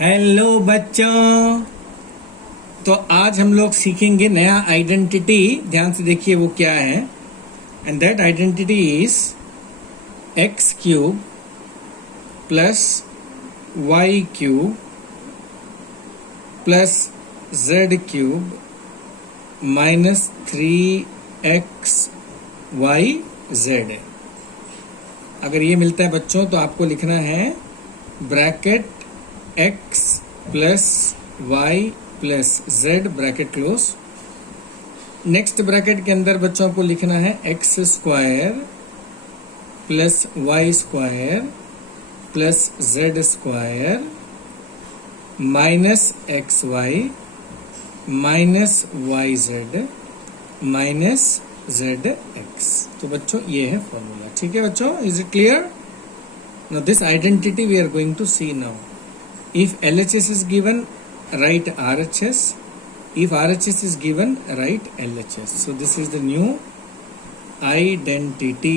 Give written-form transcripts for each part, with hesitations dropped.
Hello बच्चों। तो आज हम लोग सीखेंगे नया आइडेंटिटी। ध्यान से देखिए वो क्या है। And that identity is x cube plus y cube plus z cube minus 3x y z. अगर ये मिलता है बच्चों तो आपको लिखना है bracket x plus y plus z bracket close. Next bracket के अंदर बच्चों को लिखना है x square plus y square plus z square minus x y minus y z minus z x. तो बच्चों ये है फॉर्मूला। ठीक है बच्चों, is it clear? Now this identity we are going to see now. If LHS is given, write RHS. If RHS is given, write LHS. So this is the new identity.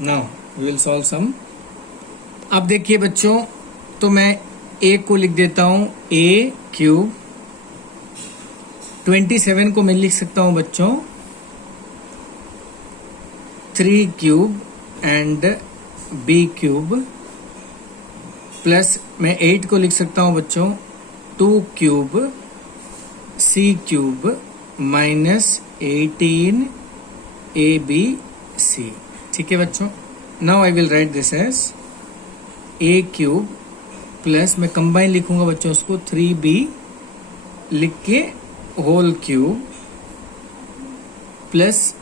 Now we will solve some. अब देखिए बच्चों, तो मैं A को लिख देता हूं A cube. 27 को मैं लिख सकता हूं बच्चों 3 cube and b cube plus मैं 8 को लिख सकता हूं बच्चों 2 cube c cube minus 18 a b c. ठीक है बच्चों, now I will write this as a cube plus मैं कंबाइन लिखूंगा बच्चों उसको 3b लिख के होल क्यूब प्लस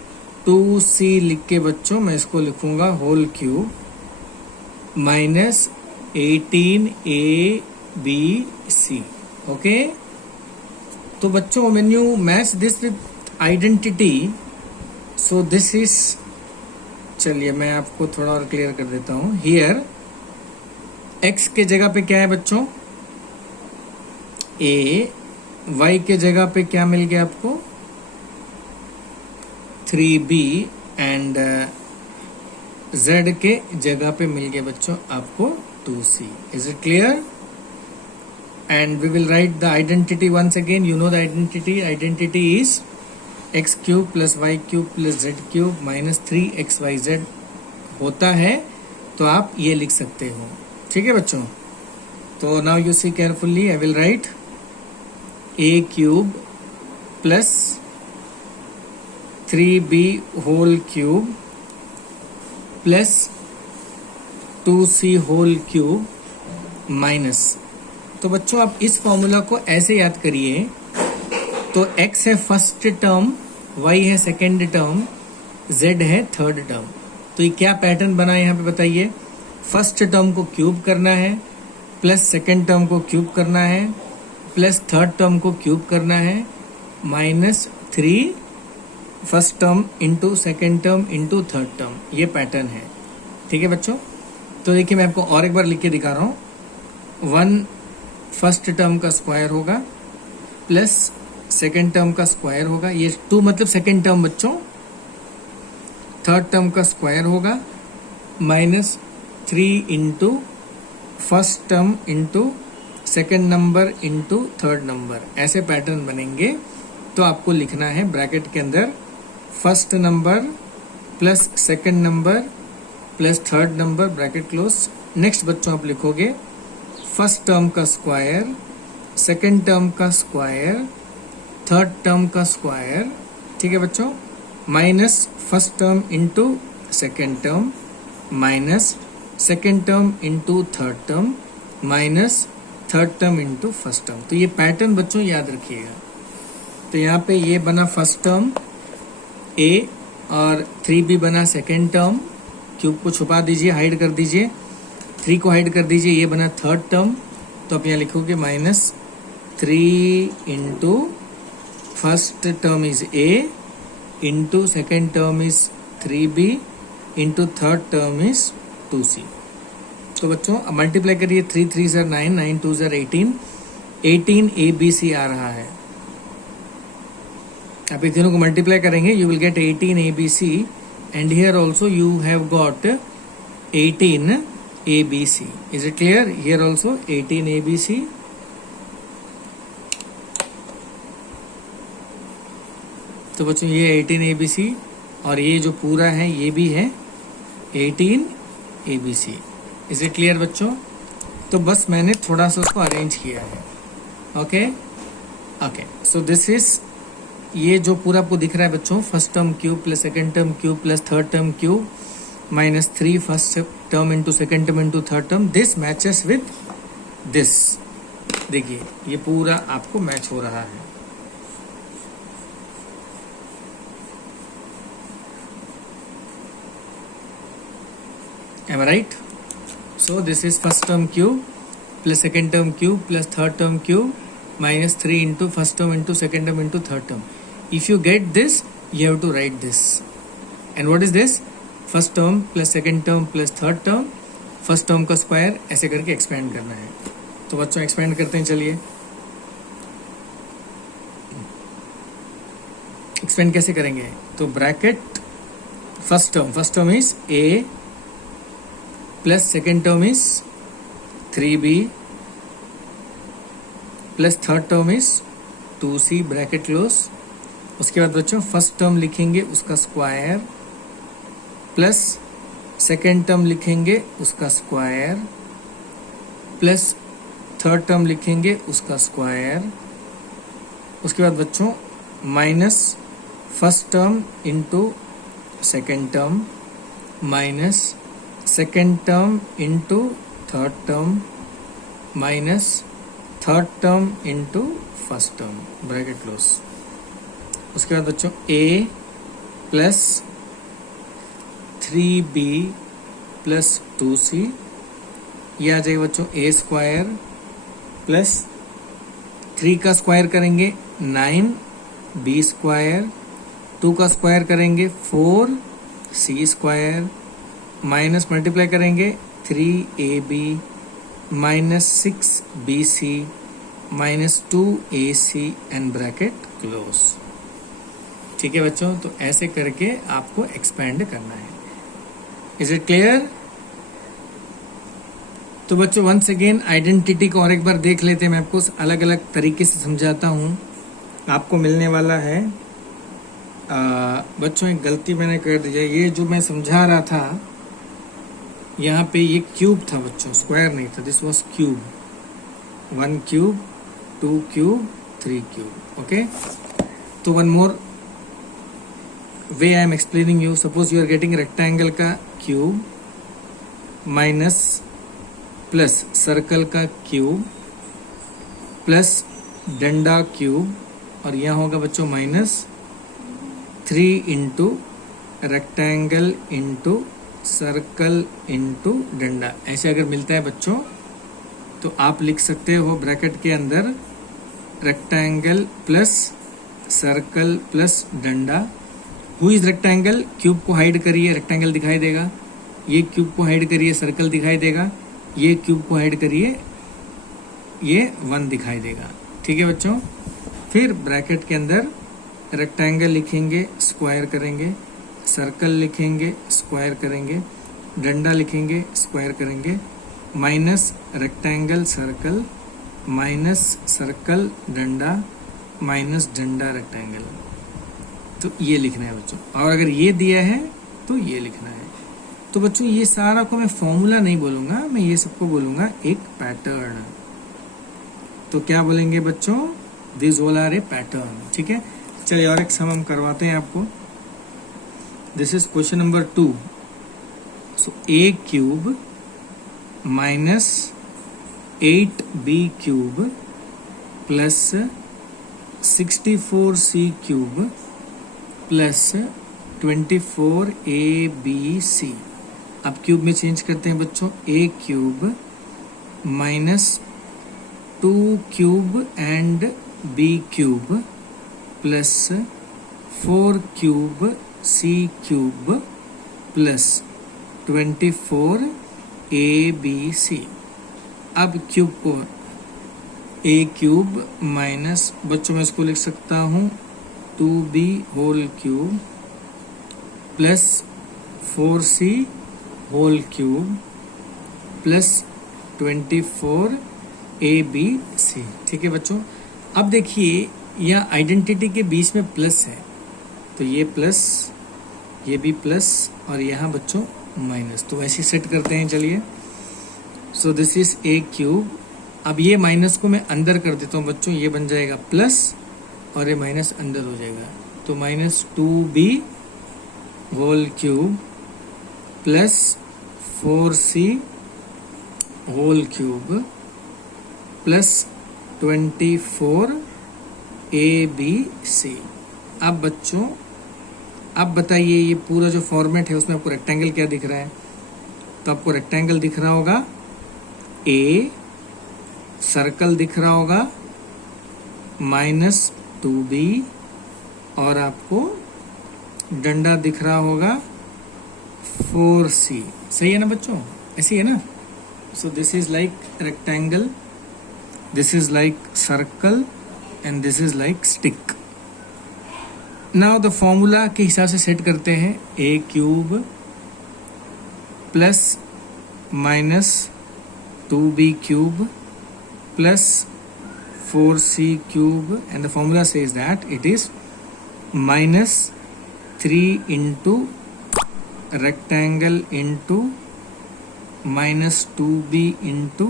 2c लिख के बच्चों मैं इसको लिखूंगा whole cube minus 18 a b c. Okay, तो बच्चों when you match this with identity, so this is, चलिए मैं आपको थोड़ा और क्लियर कर देता हूं। हियर एक्स के जगह पे क्या है बच्चों ए, वाई के जगह पे क्या मिल गया आपको 3b एंड z के जगह पे मिल गया बच्चों आपको 2c। Is it clear? And we will write the identity once again. You know the identity is x cube plus y cube plus z cube minus 3xyz होता है, तो आप ये लिख सकते हो। ठीक है बच्चों, तो now you see carefully. I will write a cube plus 3b whole cube plus 2c whole cube minus, तो बच्चों आप इस फॉर्मूला को ऐसे याद करिए। तो x है फर्स्ट टर्म, y है सेकेंड टर्म, z है थर्ड टर्म। तो ये क्या पैटर्न बना है यहाँ पे बताइए। फर्स्ट टर्म को क्यूब करना है प्लस सेकेंड टर्म को क्यूब करना है प्लस थर्ड टर्म को क्यूब करना है minus 3 first term into second term into third term. ये पैटर्न है। ठीक है बच्चों, तो देखिए मैं आपको और एक बार लिख के दिखा रहा हूँ। 1 फर्स्ट टर्म का स्क्वायर होगा प्लस सेकेंड टर्म का स्क्वायर होगा, ये 2 मतलब सेकेंड टर्म बच्चों, थर्ड टर्म का स्क्वायर होगा minus 3 into first term into second number into third number. ऐसे पैटर्न बनेंगे। तो आपको लिखना है ब्रैकेट के अंदर first number plus second number plus third number bracket close. Next बच्चों आप लिखोगे फर्स्ट टर्म का स्क्वायर, सेकंड टर्म का स्क्वायर, थर्ड टर्म का स्क्वायर। ठीक है बच्चों, minus first term into second term minus second term into third term minus third term into first term. तो ये पैटर्न बच्चों याद रखिएगा। तो यहाँ पे ये बना फर्स्ट टर्म a और 3b बना सेकेंड टर्म। क्यूब को छुपा दीजिए, हाइड कर दीजिए, 3 को हाइड कर दीजिए, ये बना थर्ड टर्म। तो आप यहाँ लिखोगे minus 3 into first term is a into second term is 3b into third term is 2c। तो बच्चों अब मल्टीप्लाई करिए, 3 3 ज़र 9, 9 2 ज़र 18, 18 ABC आ रहा है। आप इन तीनों को मल्टीप्लाई करेंगे, you will get 18 ABC and here also you have got 18 ABC. Is it clear? Here also 18 ABC. तो बच्चों ये 18 ABC और ये जो पूरा है ये भी है 18 ABC. Is it clear बच्चों? तो बस मैंने थोड़ा सा उसको अरेंज किया है. Okay okay. So this is, ये जो पूरा आपको दिख रहा है बच्चों, first term cube plus second term cube plus third term cube minus 3 first term into second term into third term, this matches with this. देखिए ये पूरा आपको मैच हो रहा है. Am I right? So this is first term cube plus second term cube plus third term cube minus 3 into first term into second term into third term. If you get this, you have to write this. And what is this? First term plus second term plus third term, first term का square, ऐसे करके expand करना है. तो बच्चों expand करते हैं. चलिए एक्सपेंड कैसे करेंगे? तो bracket first term is a plus second term is 3b plus third term is 2c, bracket close. उसके बाद बच्चों फर्स्ट टर्म लिखेंगे उसका स्क्वायर प्लस सेकेंड टर्म लिखेंगे उसका स्क्वायर प्लस थर्ड टर्म लिखेंगे उसका स्क्वायर. उसके बाद बच्चों minus first term into second term minus second term into third term minus third term into first term, bracket close. उसके बाद बच्चों a plus 3b plus 2c, ये आ जाएगा बच्चों a स्क्वायर प्लस 3 का स्क्वायर करेंगे 9 b स्क्वायर, 2 का स्क्वायर करेंगे 4 c स्क्वायर माइनस मल्टीप्लाई करेंगे 3ab minus 6bc minus 2ac and bracket close. ठीक है बच्चों, तो ऐसे करके आपको एक्सपेंड करना है. Is it clear? तो बच्चों वंस अगेन आइडेंटिटी को और एक बार देख लेते हैं. मैं आपको अलग अलग तरीके से समझाता हूँ. आपको मिलने वाला है बच्चों, एक गलती मैंने कर दी है. ये जो मैं समझा रहा था यहाँ पे ये क्यूब था बच्चों, स्क्वायर नहीं था. This was cube. 1 cube 2 cube 3 cube. Okay, तो one more way I am explaining you. Suppose you are getting rectangle का क्यूब माइनस प्लस सर्कल का क्यूब प्लस डंडा क्यूब, और यहाँ होगा बच्चों minus 3 into rectangle into circle into डंडा. ऐसे अगर मिलता है बच्चों तो आप लिख सकते हो ब्रैकेट के अंदर रेक्टेंगल प्लस सर्कल प्लस डंडा. Who is rectangle? क्यूब को हाइड करिए, रेक्टेंगल दिखाई देगा. ये क्यूब को हाइड करिए, सर्कल दिखाई देगा. ये क्यूब को हाइड करिए, ये 1 दिखाई देगा. ठीक है बच्चों. फिर ब्रैकेट के अंदर रेक्टेंगल लिखेंगे, स्क्वायर करेंगे, सर्कल लिखेंगे, स्क्वायर करेंगे, डंडा लिखेंगे, स्क्वायर करेंगे, minus rectangle circle minus circle डंडा माइनस डंडा रेक्टेंगल. तो ये लिखना है बच्चों. और अगर ये दिया है तो ये लिखना है. तो बच्चों ये सारा को मैं फॉर्मूला नहीं बोलूंगा, मैं ये सबको बोलूंगा एक पैटर्न. तो क्या बोलेंगे बच्चों? This all are a pattern. ठीक है, चलिए और एक सम हम करवाते हैं आपको. This is question number 2. So a cube minus 8b cube plus 64c cube plus 24abc. अब क्यूब में चेंज करते हैं बच्चों. a cube minus 2 cube and b cube plus 4 cube c cube plus 24abc. अब क्यूब को a cube minus बच्चों मैं इसको लिख सकता हूँ 2b whole cube plus 4c whole cube plus 24ABC। ठीक है बच्चों, अब देखिए यह आइडेंटिटी के बीच में प्लस है, तो ये प्लस, ये भी प्लस, और यहाँ बच्चों माइनस, तो वैसे सेट करते हैं। चलिए, सो दिस इज ए क्यूब। अब ये माइनस को मैं अंदर कर देता हूँ बच्चों, ये बन जाएगा प्लस और ये माइनस अंदर हो जाएगा, तो minus 2b whole cube plus 4c whole cube plus 24ABC। अब बच्चों, अब बताइए ये पूरा जो फॉर्मेट है उसमें आपको रेक्टेंगल क्या दिख रहा है? तो आपको रेक्टेंगल दिख रहा होगा ए, सर्कल दिख रहा होगा माइनस 2b, और आपको डंडा दिख रहा होगा 4c। सही है ना बच्चों? ऐसे ही है ना? So this is like rectangle, this is like circle, and this is like stick. Now the formula के हिसाब से सेट करते हैं। A cube plus minus 2b cube plus 4c cube, and the formula says that it is minus 3 into rectangle into minus 2b into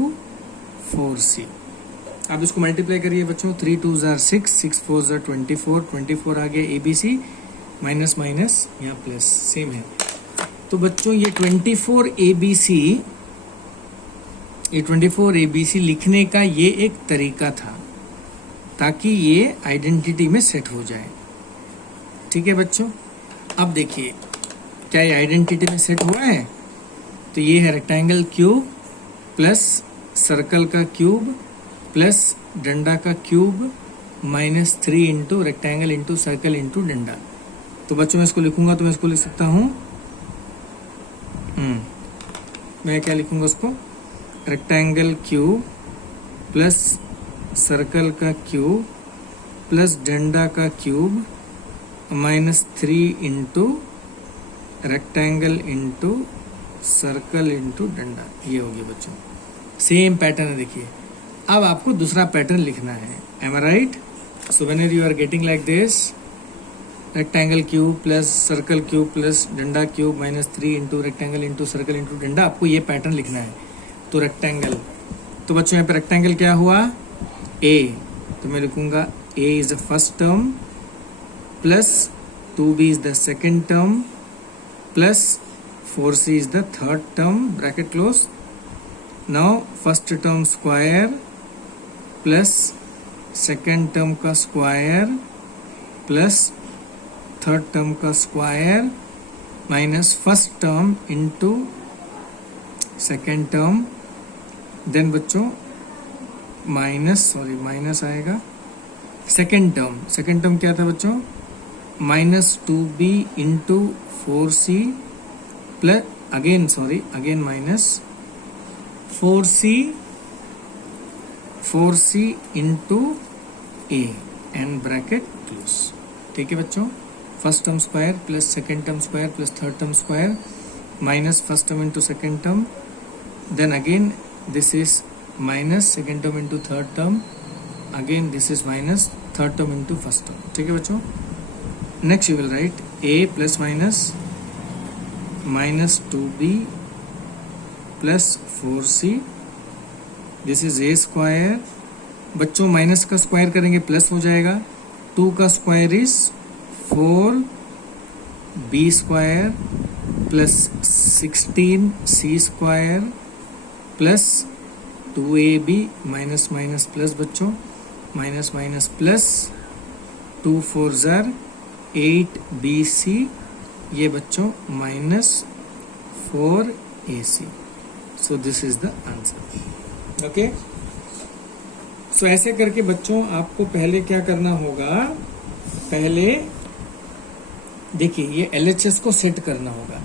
4c। आप इसको multiply करिए बच्चों, 3 2 jar 6, 6 4 jar 24, 24 आ गया ABC, माइनस माइनस यहाँ plus, same है। तो बच्चों ये 24ABC लिखने का ये एक तरीका था ताकि ये आइडेंटिटी में सेट हो जाए। ठीक है बच्चों, अब देखिए क्या ये आइडेंटिटी में सेट हुआ है? तो ये है रेक्टेंगल क्यूब प्लस सर्कल का क्यूब प्लस डंडा का cube minus 3 into rectangle into circle into डंडा। तो बच्चों मैं इसको लिखूंगा, तो मैं इसको लिख सकता हूँ, मैं क्या लिखूंगा उसको? रेक्टेंगल क्यूब प्लस सर्कल का क्यूब प्लस डंडा का cube minus 3 into rectangle into circle into डंडा। ये हो गया बच्चों, सेम पैटर्न है। देखिए अब आपको दूसरा पैटर्न लिखना है। Am I right? So whenever you are getting like this, rectangle cube plus circle cube plus डंडा cube minus 3 into rectangle into circle into डंडा, आपको ये पैटर्न लिखना है। तो रेक्टेंगल, तो बच्चों यहाँ पे रेक्टेंगल क्या हुआ? ए, तो मैं लिखूंगा a is the first term plus 2b is the second term plus 4c is the third term, bracket close. Now first term square plus second term का स्क्वायर प्लस थर्ड टर्म का square minus first term into second term, then बच्चों minus आएगा second term क्या था बच्चों? Minus 2b into 4c plus again minus 4c into a and bracket close. ठीक है बच्चों, first term square plus second term square plus third term square minus first term into second term, then again this is minus second term into third term, again this is minus third term into first term। ठीक है बच्चों, next you will write a plus minus 2b plus 4c, this is a square। बच्चों minus का square करेंगे plus हो जाएगा, 2 का square is 4b square plus 16c square plus 2ab minus minus plus बच्चों, माइनस माइनस प्लस 2 4 जार 8bc, ये बच्चों minus 4ac। So this is the answer. Okay, so ऐसे करके बच्चों आपको पहले क्या करना होगा? पहले देखिए ये LHS को सेट करना होगा,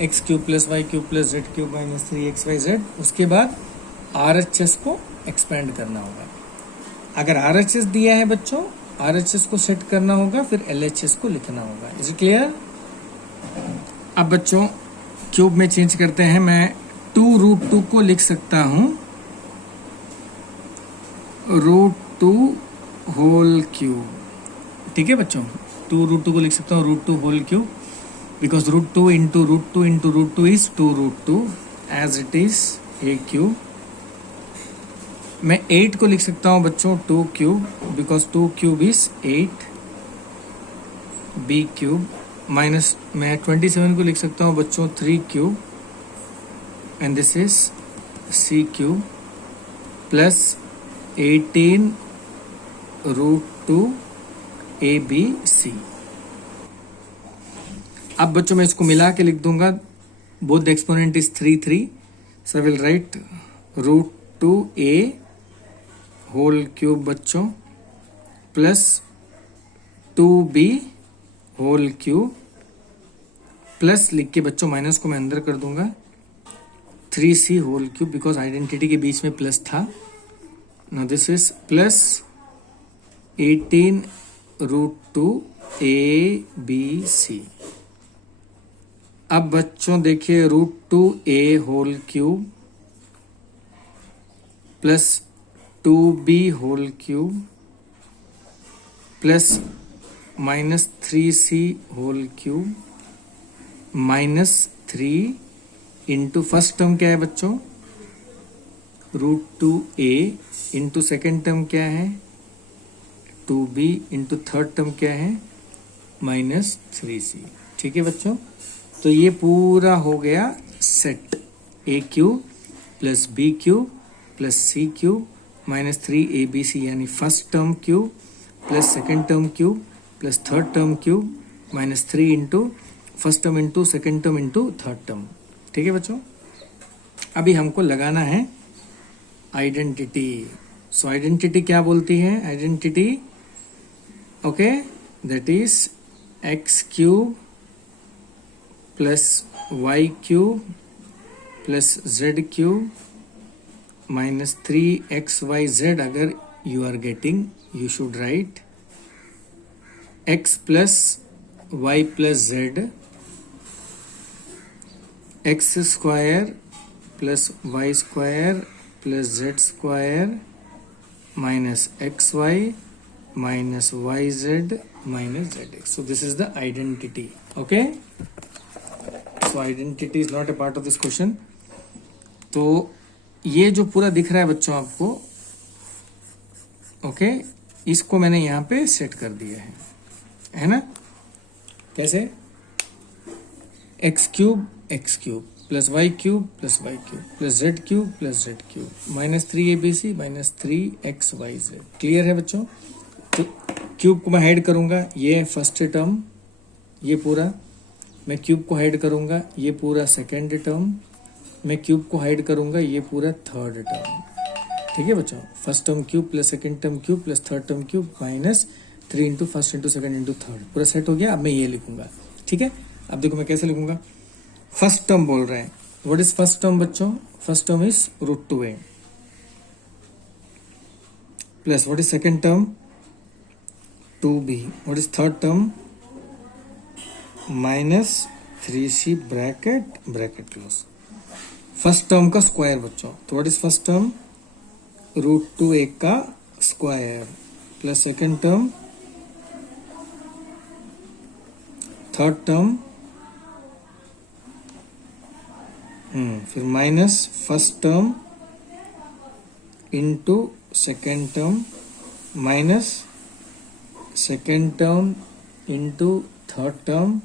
x cube plus y cube plus z cube minus 3xyz। उसके बाद RHS को एक्सपेंड करना होगा। अगर RHS दिया है बच्चों, RHS को सेट करना होगा, फिर LHS को लिखना होगा। Is it clear? अब बच्चों क्यूब में चेंज करते हैं, मैं 2√2 को लिख सकता हूं √2 होल क्यूब। ठीक है बच्चों, 2√2 को लिख सकता हूँ √2 whole cube, because √2 into √2 is 2√2 as it is a cube. मैं 8 को लिख सकता हूँ बच्चों 2 cube, because 2 cube is 8 b cube. Minus मैं 27 को लिख सकता हूँ बच्चों 3 cube, and this is c cube, plus 18 √2 a b c. अब बच्चों मैं इसको मिला के लिख दूंगा, both the exponent is 3 so will right √2 a whole cube बच्चों, plus 2b whole cube, plus लिख के बच्चों माइनस को मैं अंदर कर दूंगा 3c whole cube, because identity के बीच में प्लस था। Now this is plus 18 √2 a b c. अब बच्चों देखिए √2 a whole cube plus 2b whole cube plus minus 3c whole cube minus 3 into first term क्या है बच्चों √2 ए, इंटू सेकेंड टर्म क्या है 2b, इंटू थर्ड टर्म क्या है माइनस 3c। ठीक है बच्चों, तो ये पूरा हो गया set a cube plus b cube plus c cube minus 3abc, यानी first term cube plus second term cube plus third term cube minus 3 into first term into second term into third term. ठीक है बच्चों, अभी हमको लगाना है identity. सो identity क्या बोलती है, identity okay that is x cube plus y cube plus z cube minus 3xyz। अगर you are getting, you should write x plus y plus z, x square plus y square plus z square minus x y minus y z minus z x. So this is the identity. Okay, so identity is not a part of this question. तो ये जो पूरा दिख रहा है बच्चों आपको, okay, इसको मैंने यहाँ पे सेट कर दिया है ना। कैसे, x cube plus y cube plus z cube minus 3abc minus 3xyz। Clear है बच्चों। तो क्यूब को मैं हाइड करूंगा, ये फर्स्ट टर्म, ये पूरा मैं क्यूब को हाइड करूंगा, ये पूरा सेकेंड टर्म मैं क्यूब को हाइड करूंगा, ये पूरा थर्ड टर्म। ठीक है बच्चों, first term cube plus second term cube plus third term cube minus 3 into first into second into third, पूरा सेट हो गया। अब मैं ये लिखूंगा। ठीक है, अब देखो मैं कैसे लिखूंगा। फर्स्ट टर्म बोल रहे हैं, व्हाट इज फर्स्ट टर्म बच्चों, first term is √2a plus what is second term 2b, what is third term minus 3c bracket close. First term का स्क्वायर बच्चों, तो what is first term √2a का square plus second term, third term, फिर minus first term into second term minus second term into third term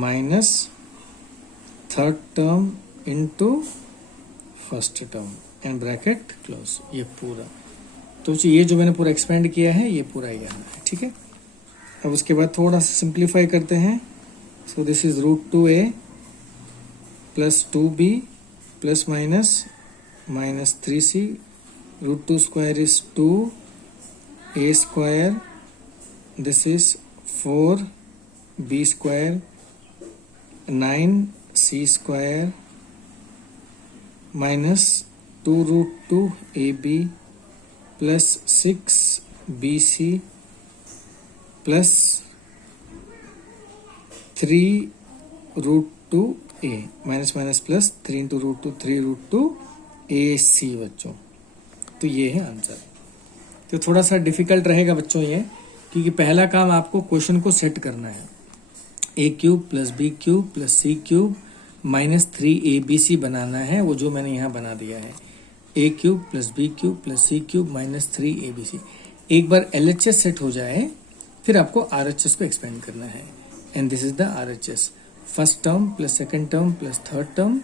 minus third term into first term and bracket close. ये पूरा, तो ये जो मैंने पूरा expand किया है ये पूरा ही आना है। ठीक है, अब उसके बाद थोड़ा सा सिंप्लीफाई करते हैं। So this is √2a plus 2b plus minus minus 3c, √2 square is 2a square, this is 4b square 9c square minus 2√2ab plus 6bc plus 3√2 a, minus minus plus 3 into root two 3 root two a c बच्चों। तो ये है answer. तो थोड़ा सा difficult रहेगा बच्चों ये, क्योंकि पहला काम आपको क्वेश्चन को सेट करना है। A cube plus b cube plus c cube minus 3abc बनाना है, वो जो मैंने यहाँ बना दिया है। A cube plus b cube plus c cube minus 3abc। एक बार LHS सेट हो जाए फिर आपको RHS को एक्सपेंड करना है, and this is the RHS। First term plus second term plus third term,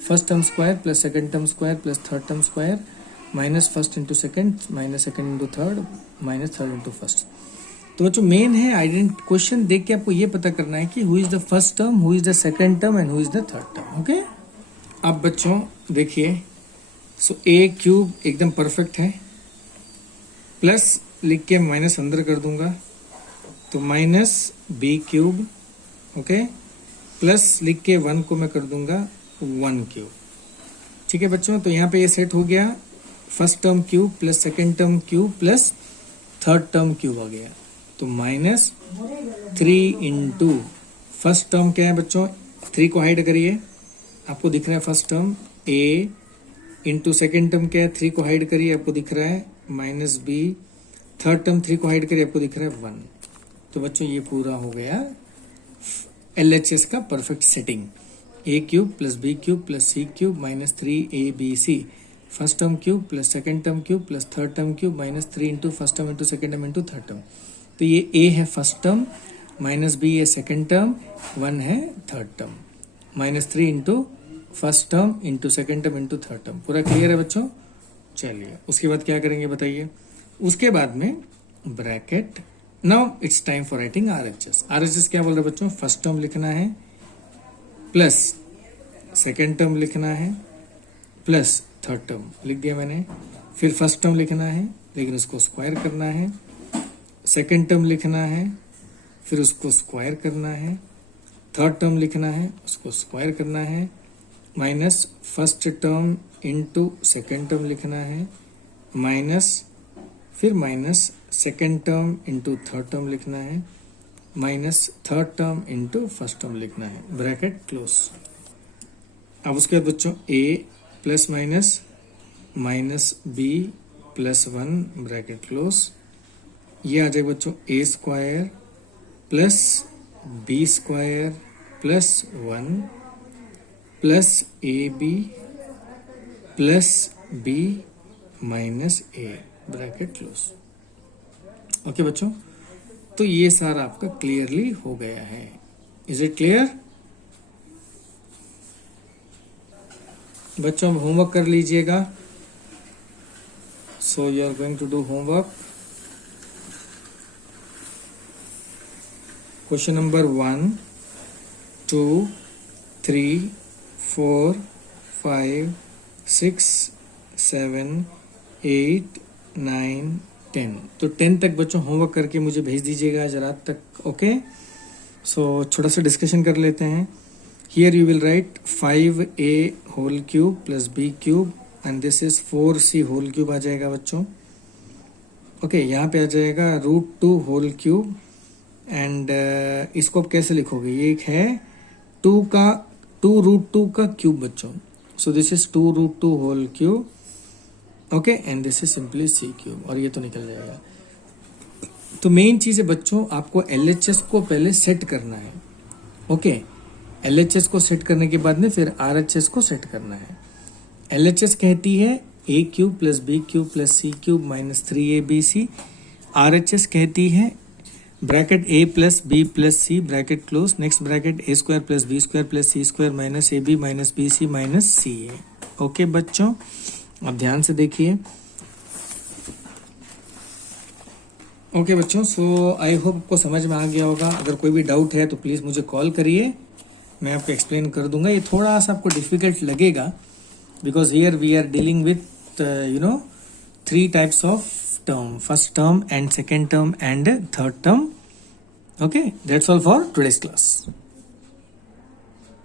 first term square plus second term square plus third term square, minus first into second minus second into third minus third into first. तो बच्चों main है आइडेंट question देख के आपको ये पता करना है कि who is the first term, who is the second term and who is the third term. Okay, अब बच्चों देखिए, सो ए क्यूब एकदम परफेक्ट है, प्लस लिख के माइनस अंदर कर दूंगा तो minus b cube, okay, plus लिख के 1 को मैं कर दूंगा 1 क्यूब। ठीक है बच्चों, तो यहाँ पे ये सेट हो गया। First term cube plus second term cube plus third term cube आ गया, तो माइनस 3 इंटू फर्स्ट टर्म क्या है बच्चों, 3 को हाइड करिए, आपको दिख रहा है फर्स्ट टर्म ए, इंटू सेकेंड टर्म क्या है 3 को हाइड करिए, आपको दिख रहा है माइनस बी, थर्ड टर्म 3 को हाइड करिए, आपको दिख रहा है 1। तो बच्चों ये पूरा हो गया LHS का perfect setting. A cube plus b cube plus c cube minus 3abc, first term cube plus second term cube plus third term cube minus 3 into first term into second term into third term. तो ये a है first term, minus b है second term, 1 है third term, minus 3 into first term into second term into third term. पूरा clear है बच्चों? चलिए उसके बाद क्या करेंगे बताइए। उसके बाद में bracket, now it's time for writing RHS। RHS क्या बोल रहे बच्चों, फर्स्ट टर्म लिखना है प्लस सेकेंड टर्म लिखना है प्लस थर्ड टर्म लिख दिया मैंने, फिर फर्स्ट टर्म लिखना है लेकिन उसको स्क्वायर करना है, सेकेंड टर्म लिखना है फिर उसको स्क्वायर करना है, थर्ड टर्म लिखना है उसको स्क्वायर करना है, minus first term into second term लिखना है, माइनस फिर minus second term into third term लिखना है, minus third term into first term लिखना है, ब्रैकेट क्लोज। अब उसके बाद बच्चों a plus minus minus b plus 1 bracket close. ये आ जाएगा बच्चों a square plus b square plus 1 plus ab plus b minus a bracket close. Okay बच्चों, तो ये सारा आपका क्लियरली हो गया है। इज इट क्लियर बच्चों? होमवर्क कर लीजिएगा। So you are going to do homework. Question number 1, 2, 3, 4, 5, 6, 7, 8, 9, 10। तो 10 तक बच्चों होमवर्क करके मुझे भेज दीजिएगा आज रात तक। ओके, सो छोटा सा डिस्कशन कर लेते हैं। Here you will write 5a whole cube plus b cube and this is 4c whole cube आ जाएगा बच्चों। ओके, यहाँ पे आ जाएगा √2 होल क्यूब एंड इसको आप कैसे लिखोगे, ये एक है 2 का क्यूब बच्चों। So this is 2 whole cube, okay, and this is simply c cube, और ये तो निकल जाएगा। तो मेन चीज है बच्चों, आपको LHS को पहले सेट करना है। ओके, LHS को सेट करने के बाद में फिर RHS को सेट करना है। LHS कहती है a cube plus b cube plus c cube minus 3abc। RHS कहती है bracket a plus b plus c bracket close, next bracket a square plus b square plus c square minus ab minus bc minus ca। Okay बच्चों, अब ध्यान से देखिए। Okay बच्चों, सो I hope आपको समझ में आ गया होगा। अगर कोई भी डाउट है तो प्लीज़ मुझे कॉल करिए, मैं आपको एक्सप्लेन कर दूंगा। ये थोड़ा सा आपको डिफिकल्ट लगेगा because here we are dealing with 3 types of term, first term and second term and third term. Okay, that's all for today's class.